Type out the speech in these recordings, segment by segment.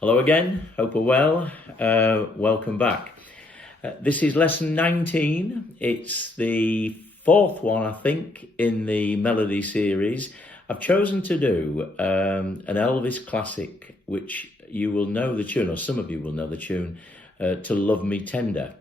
Hello again, hope we're well. Welcome back. This is lesson 19. It's the fourth one, I think, in the melody series. I've chosen to do an Elvis classic, which you will know the tune, or some of you will know the tune, to Love Me Tender.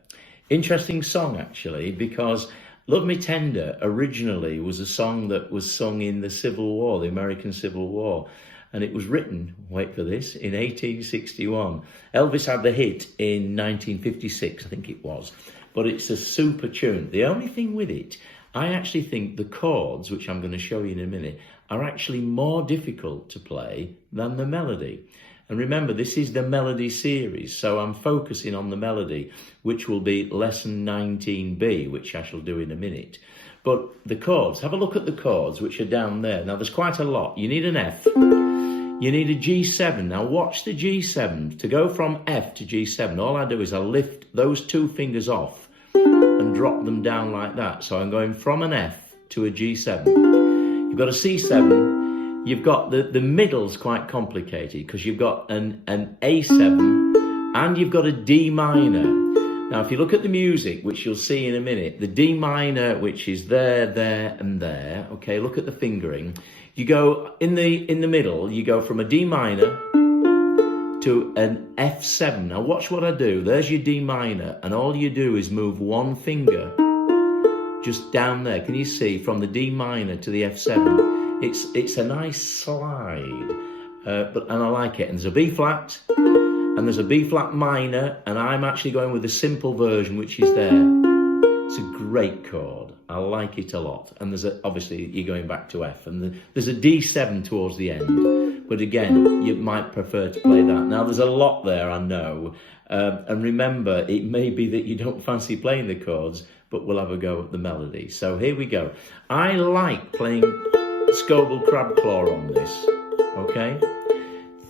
Interesting song, actually, because Love Me Tender originally was a song that was sung in the Civil War, the American Civil War. And it was written, wait for this, in 1861. Elvis had the hit in 1956, I think it was. But it's a super tune. The only thing with it, I actually think the chords, which I'm going to show you in a minute, are actually more difficult to play than the melody. And remember, this is the melody series, so I'm focusing on the melody, which will be lesson 19B, which I shall do in a minute. But the chords, have a look at the chords, which are down there. Now, there's quite a lot. You need an F. You need a G7. Now watch the G7. To go from F to G7, all I do is I lift those two fingers off and drop them down like that. So I'm going from an F to a G7. You've got a C7. You've got the middle's quite complicated because you've got an A7 and you've got a D minor. Now if you look at the music, which you'll see in a minute, the D minor, which is there, there and there, okay, look at the fingering. You go in the middle, you go from a D minor to an F7. Now watch what I do. There's your D minor, and all you do is move one finger just down there. Can you see from the D minor to the F7? It's a nice slide, and I like it. And there's a B flat, and there's a B flat minor, and I'm actually going with the simple version, which is there. It's a great chord. I like it a lot. And obviously you're going back to F, and there's a D7 towards the end. But again, you might prefer to play that. Now there's a lot there, I know. And remember, it may be that you don't fancy playing the chords, but we'll have a go at the melody. So here we go. I like playing Scoville crab claw on this, okay?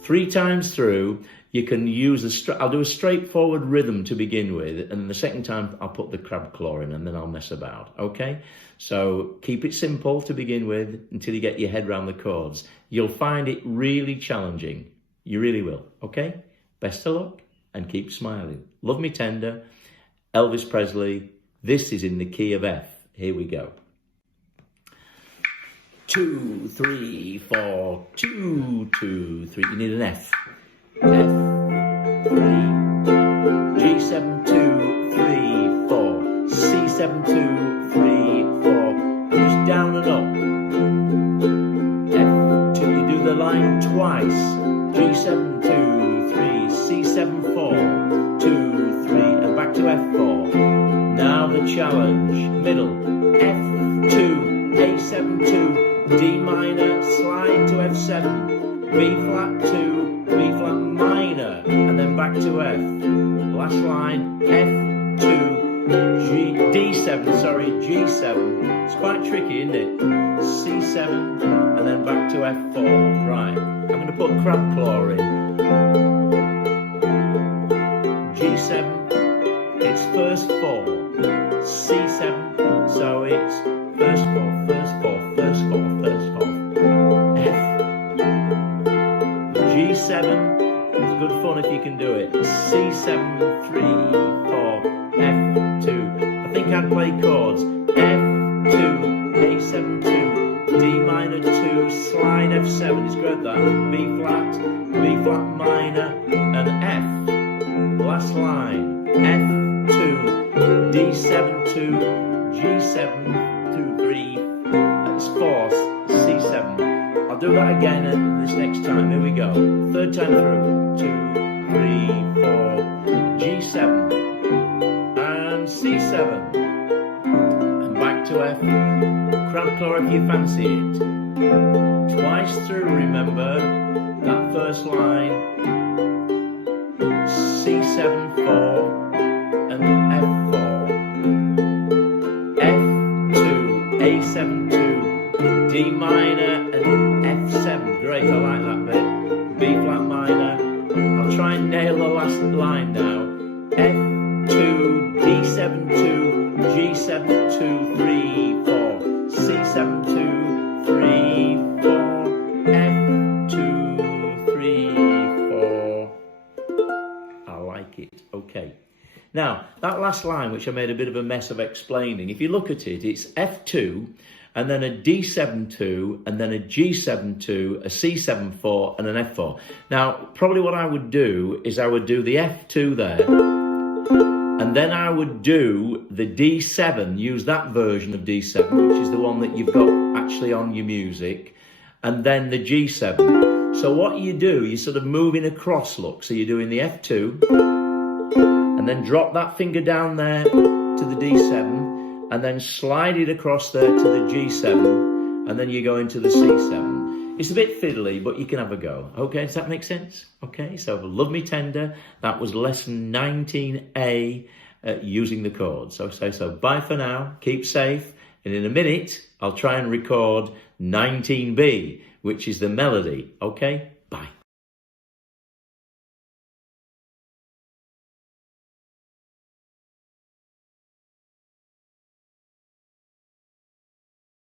3 times through, you can use I'll do a straightforward rhythm to begin with, and the second time I'll put the crab claw in, and then I'll mess about, okay? So keep it simple to begin with until you get your head around the chords. You'll find it really challenging. You really will, okay? Best of luck, and keep smiling. Love Me Tender, Elvis Presley. This is in the key of F. Here we go. 2, 3, 4, 2, 2, 3. You need an F. F, 3, G7, 2, 3, 4, C7, 2, 3, 4, just down and up. F, 2, you do the line twice. G7, 2, 3, C7, 4, 2, 3, and back to F4. Now the challenge, middle, F2, A7, 2, D minor, slide to F7, B flat 2, B flat minor, and then back to F. Last line, F2, D7, sorry, G7. It's quite tricky, isn't it? C7, and then back to F4. Right, I'm going to put crab claw in. G7, it's first 4. C7, so it's first 4, first 4, first 4, first 4. F. G7, it's good fun if you can do it. C7, 3, 4, F2. I think I'd play chords. F2, A7, 2, D minor 2, slide F7, it's good that. B flat minor, and F. Last line, F2, D7, 2, G7, 2, 3, it's 4, C7. I'll do that again this next time. Here we go. Third time through. 2, 3, 4, G7 and C7. And back to F. Crab claw if you fancy it. Twice through, remember. That first line. C7, 4 and F4. F2, A7, 2, D minor and F7. Great, I like that bit. B flat minor. I'll try and nail the last line now. F2, D7, 2, G7, 2, 3, 4, C7, 2, 3, 4, F2, 3, 4, Now, that last line, which I made a bit of a mess of explaining, if you look at it, it's F2, and then a D7-2, and then a G7-2, a C7-4, and an F4. Now, probably what I would do is I would do the F2 there, and then I would do the D7, use that version of D7, which is the one that you've got actually on your music, and then the G7. So what you do, you're sort of moving across, look. So you're doing the F2, and then drop that finger down there to the D7, and then slide it across there to the G7, and then you go into the C7. It's a bit fiddly, but you can have a go. Okay, does that make sense? Okay, so Love Me Tender, that was lesson 19A, using the chords. So bye for now, keep safe, and in a minute, I'll try and record 19B, which is the melody. Okay,